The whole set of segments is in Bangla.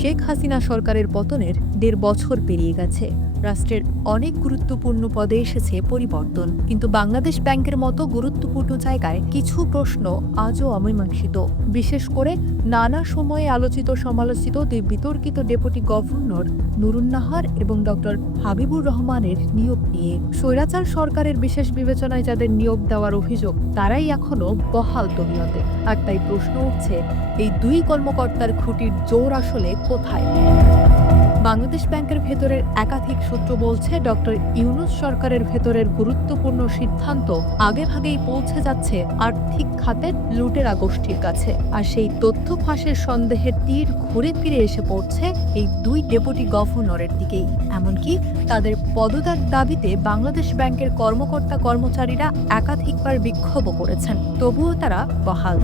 শেখ হাসিনা সরকারের পতনের ১.৫ বছর পেরিয়ে গেছে। রাষ্ট্রের অনেক গুরুত্বপূর্ণ পদে এসেছে পরিবর্তন, কিন্তু বাংলাদেশ ব্যাংকের মতো গুরুত্বপূর্ণ জায়গায় কিছু প্রশ্ন আজও অমীমাংসিত। বিশেষ করে নানা সময়ে আলোচিত সমালোচিত দুই বিতর্কিত ডেপুটি গভর্নর নুরুন্নাহার এবং ডক্টর হাবিবুর রহমানের নিয়োগ নিয়ে। স্বৈরাচার সরকারের বিশেষ বিবেচনায় যাদের নিয়োগ দেওয়ার অভিযোগ, তারাই এখনো বহাল তবিয়তে। আর তাই প্রশ্ন উঠছে, এই দুই কর্মকর্তার খুঁটির জোর আসলে কোথায়? বাংলাদেশ ব্যাংকের ভেতরের একাধিক সূত্র বলছে, ডক্টর ইউনূস সরকারের ভেতরের গুরুত্বপূর্ণ সিদ্ধান্ত আগেভাগেই পৌঁছে যাচ্ছে আর্থিক খাতের লুটেরা গোষ্ঠীর কাছে। আর সেই তথ্য ফাঁসের সন্দেহের তীর ঘুরে ফিরে এসে পড়ছে এই দুই ডেপুটি গভর্নরের দিকেই। এমনকি তাদের পদত্যাগ দাবিতে বাংলাদেশ ব্যাংকের কর্মকর্তা কর্মচারীরা একাধিকবার বিক্ষোভও করেছেন, তবুও তারা বহাল।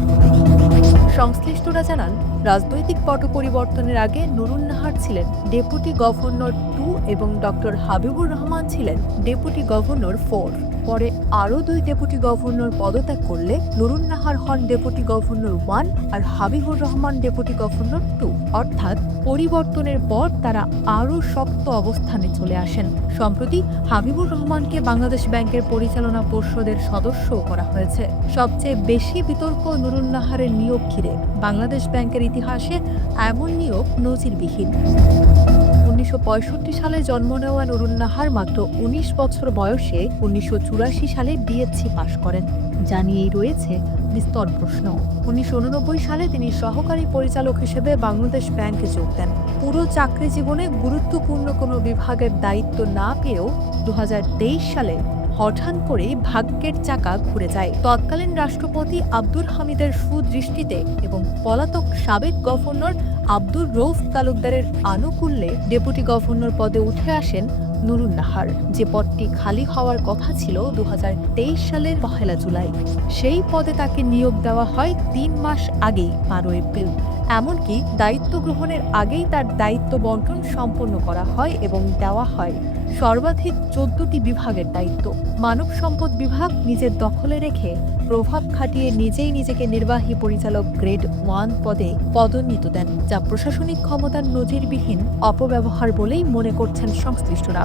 সংশ্লিষ্টরা জানান, রাজনৈতিক পট পরিবর্তনের আগে নুরুন্নাহার ছিলেন ডেপুটি গভর্নর 2 এবং ডক্টর হাবিবুর রহমান ছিলেন ডেপুটি গভর্নর 4। পরে আরও দুই ডেপুটি গভর্নর পদত্যাগ করলে নুরুন্নাহার হন ডেপুটি গভর্নর 1 আর হাবিবুর রহমান ডেপুটি গভর্নর 2। অর্থাৎ পরিবর্তনের পর তারা আরও শক্ত অবস্থানে চলে আসেন। সম্প্রতি হাবিবুর রহমানকে বাংলাদেশ ব্যাংকের পরিচালনা পর্ষদের সদস্যও করা হয়েছে। সবচেয়ে বেশি বিতর্ক নুরুন্নাহারের নিয়োগ ঘিরে। বাংলাদেশ ব্যাংকের ইতিহাসে এমন নিয়োগ নজিরবিহীন। ১৯৬৫ সালে জন্ম নেওয়া নুরুন্নাহার মাত্র ১৯ বছর বয়সে ১৯৮৪ সালে বিএসসি পাশ করেন, যা নিয়েই রয়েছে বিস্তর প্রশ্ন। ১৯৮৯ সালে তিনি সহকারী পরিচালক হিসেবে বাংলাদেশ ব্যাংকে যোগ দেন। পুরো চাকরি জীবনে গুরুত্বপূর্ণ কোনো বিভাগের দায়িত্ব না পেয়েও ২০২৩ সালে হঠাৎ করে ভাগ্যের চাকা ঘুরে যায়। তৎকালীন রাষ্ট্রপতি আব্দুল হামিদের সুদৃষ্টিতে এবং পলাতক সাবেক গভর্নর আব্দুর রউফ তালুকদারের আনুকূল্যে ডেপুটি গভর্নর পদে উঠে আসেন নুরুন্নাহার, যে পদটি খালি হওয়ার কথা ছিল ২০২৩ সালের ১ জুলাই। সেই পদে তাকে নিয়োগ দেওয়া হয় ৩ মাস আগেই, ১২ এপ্রিল। এমনকি দায়িত্ব গ্রহণের আগেই তার দায়িত্ব বন্টন সম্পন্ন করা হয় এবং দেওয়া হয় সর্বাধিক ১৪টি বিভাগের দায়িত্ব। মানব সম্পদ বিভাগ নিজের দখলে রেখে প্রভাব খাটিয়ে নিজেই নিজেকে নির্বাহী পরিচালক গ্রেড 1 পদে পদোন্নীত দেন, যা প্রশাসনিক ক্ষমতার নজিরবিহীন অপব্যবহার বলেই মনে করছেন সংশ্লিষ্টরা।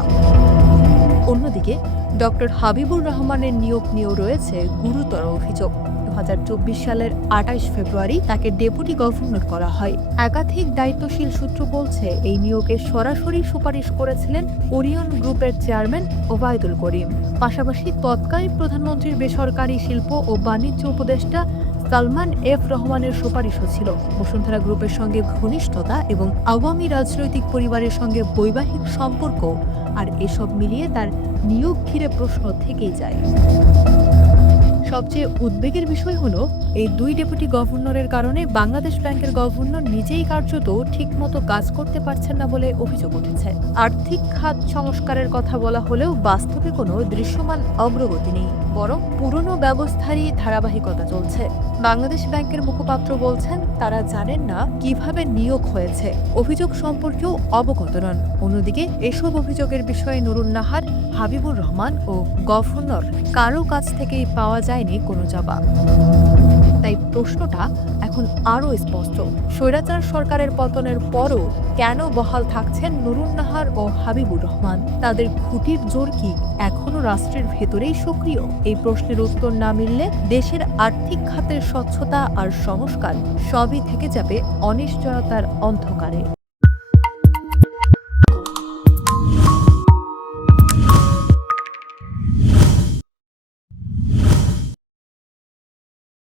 অন্যদিকে ডক্টর হাবিবুর রহমানের নিয়োগ নিয়েও রয়েছে গুরুতর অভিযোগ। ২০২৪ সালের ২৮ ফেব্রুয়ারি তাকে ডেপুটি গভর্নর করা হয়। একাধিক দায়িত্বশীল সূত্র বলছে, এই নিয়োগে সরাসরি সুপারিশ করেছিলেন ওরিয়ন গ্রুপের চেয়ারম্যান ওবায়দুল করিম। পাশাপাশি তৎকালীন প্রধানমন্ত্রীর বেসরকারি শিল্প ও বাণিজ্য উপদেষ্টা সালমান এফ রহমানের সুপারিশও ছিল। বসুন্ধরা গ্রুপের সঙ্গে ঘনিষ্ঠতা এবং আওয়ামী রাজনৈতিক পরিবারের সঙ্গে বৈবাহিক সম্পর্ক, আর এসব মিলিয়ে তার নিয়োগ ঘিরে প্রশ্ন থেকেই যায়। সবচেয়ে উদ্বেগের বিষয় হলো, এই দুই ডেপুটি গভর্নরের কারণে বাংলাদেশ ব্যাংকের গভর্নর নিজেই কার্যত ঠিকমতো কাজ করতে পারছেন না বলে অভিযোগ উঠেছে। আর্থিক খাত সংস্কারের কথা বলা হলেও বাস্তবে কোনো দৃশ্যমান অগ্রগতি নেই, বরং পুরনো ব্যবস্থারই ধারাবাহিকতা চলছে। বাংলাদেশ ব্যাংকের মুখপাত্র বলছেন, তারা জানেন না কিভাবে নিয়োগ হয়েছে, অভিযোগ সম্পর্কেও অবগত নন। অন্যদিকে এসব অভিযোগের বিষয়ে নুরুন্নাহার, হাবিবুর রহমান ও গভর্নর কারো কাছ থেকেই পাওয়া যায়নি কোনো জবাব। তাই প্রশ্নটা এখন আরও স্পষ্ট, স্বৈরাচার সরকারের পতনের পরও কেন বহাল থাকছেন নুরুন্নাহার ও হাবিবুর রহমান? তাদের খুঁটির জোর কি এখনো রাষ্ট্রের ভেতরেই সক্রিয়? এই প্রশ্নের উত্তর না মিললে দেশের আর্থিক খাতের স্বচ্ছতা আর সংস্কার সবই থেকে যাবে অনিশ্চয়তার অন্ধকারে।